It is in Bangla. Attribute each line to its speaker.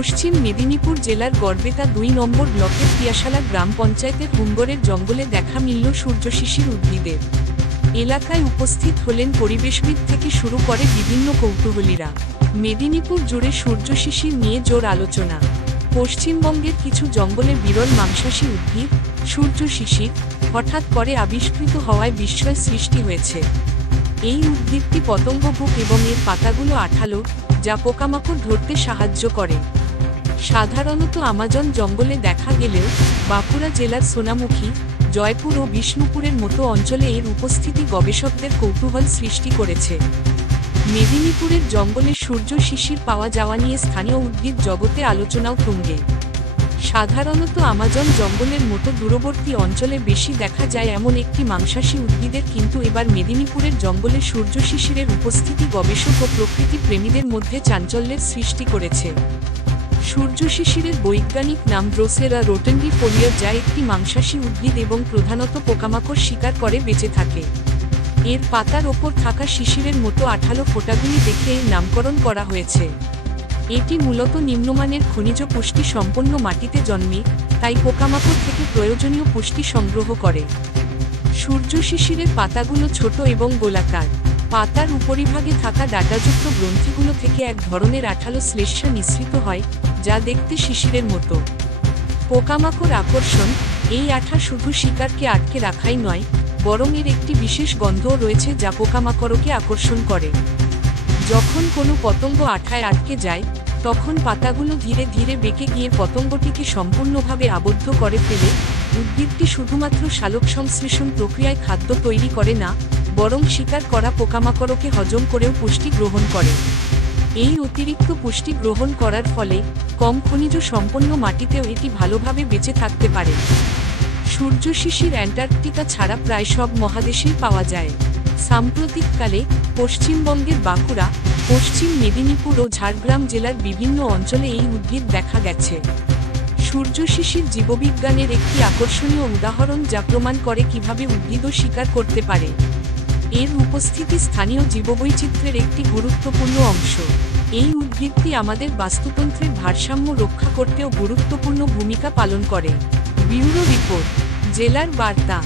Speaker 1: পশ্চিম মেদিনীপুর জেলার গড়বেতা দুই নম্বর ব্লকের পিয়াশালা গ্রাম পঞ্চায়েতের হুঙ্গরের জঙ্গলে দেখা মিলল সূর্যশিশির উদ্ভিদের। এলাকায় উপস্থিত হলেন পরিবেশবিদ থেকে শুরু করে বিভিন্ন কৌতূহলীরা। মেদিনীপুর জুড়ে সূর্যশিশির নিয়ে জোর আলোচনা। পশ্চিমবঙ্গের কিছু জঙ্গলে বিরল মাংসাশী উদ্ভিদ, সূর্য শিশির হঠাৎ করে আবিষ্কৃত হওয়ায় বিস্ময় সৃষ্টি হয়েছে। এই উদ্ভিদটি পতঙ্গভুক এবং এর পাতাগুলো আঠালো, যা পোকামাকড় ধরতে সাহায্য করে। সাধারণত আমাজন জঙ্গলে দেখা গেলেও বাঁকুড়া জেলার সোনামুখী, জয়পুর ও বিষ্ণুপুরের মতো অঞ্চলে এর উপস্থিতি গবেষকদের কৌতূহল সৃষ্টি করেছে। মেদিনীপুরের জঙ্গলে সূর্য শিশির পাওয়া যাওয়া নিয়ে স্থানীয় উদ্ভিদ জগতে আলোচনাও তুঙ্গে। সাধারণত আমাজন জঙ্গলের মতো দূরবর্তী অঞ্চলে বেশি দেখা যায় এমন একটি মাংসাশী উদ্ভিদের কিন্তু এবার মেদিনীপুরের জঙ্গলে সূর্য শিশিরের উপস্থিতি গবেষক ও প্রকৃতি প্রেমীদের মধ্যে চাঞ্চল্যের সৃষ্টি করেছে। সূর্য শিশিরের বৈজ্ঞানিক নাম ড্রোসেরা রোটেন্ডি ফোলিয়ার যা একটি মাংসাশী উদ্ভিদ এবং প্রধানত পোকামাকড় শিকার করে বেঁচে থাকে। এর পাতার ওপর থাকা শিশিরের মতো আঠালো ফোঁটাগুলি দেখে এর নামকরণ করা হয়েছে। এটি মূলত নিম্নমানের খনিজ পুষ্টি সম্পন্ন মাটিতে জন্মে, তাই পোকামাকড় থেকে প্রয়োজনীয় পুষ্টি সংগ্রহ করে। সূর্য শিশিরের পাতাগুলো ছোট এবং গোলাকার। পাতার উপরিভাগে থাকা ডাটাযুক্ত গ্রন্থিগুলো থেকে এক ধরনের আঠালো শ্লেষ্মা নিঃসৃত হয় যা দেখতে শিশিরের মতো। পোকামাকড় আকর্ষণ, এই আঠা শুধু শিকারকে আটকে রাখাই নয়, বরং এর একটি বিশেষ গন্ধও রয়েছে যা পোকামাকড়কে আকর্ষণ করে। যখন কোনো পতঙ্গ আঠায় আটকে যায়, তখন পাতাগুলো ধীরে ধীরে বেঁকে গিয়ে পতঙ্গটিকে সম্পূর্ণভাবে আবদ্ধ করে ফেলে, উদ্ভিদটি শুধুমাত্র শালক সংশ্লেষণ প্রক্রিয়ায় খাদ্য তৈরি করে না, বরং শিকার করা পোকামাকড়কে হজম করেও পুষ্টি গ্রহণ করে। এই অতিরিক্ত পুষ্টি গ্রহণ করার ফলে কম খনিজ সম্পন্ন মাটিতেও এটি ভালোভাবে বেঁচে থাকতে পারে। সূর্য শিশির অ্যান্টার্কটিকা ছাড়া প্রায় সব মহাদেশেই পাওয়া যায়। সাম্প্রতিককালে পশ্চিমবঙ্গের বাঁকুড়া, পশ্চিম মেদিনীপুর ও ঝাড়গ্রাম জেলার বিভিন্ন অঞ্চলে এই উদ্ভিদ দেখা গেছে। সূর্য শিশির জীববিজ্ঞানের একটি আকর্ষণীয় উদাহরণ যা প্রমাণ করে কীভাবে উদ্ভিদও শিকার করতে পারে। এর উপস্থিতি স্থানীয় জীববৈচিত্র্যের একটি গুরুত্বপূর্ণ অংশ। উদ্ভিদটি আমাদের বাস্তুতন্ত্রের ভারসাম্য রক্ষা করতেও গুরুত্বপূর্ণ ভূমিকা পালন করে। ব্যুরো রিপোর্ট জেলার বার্তা।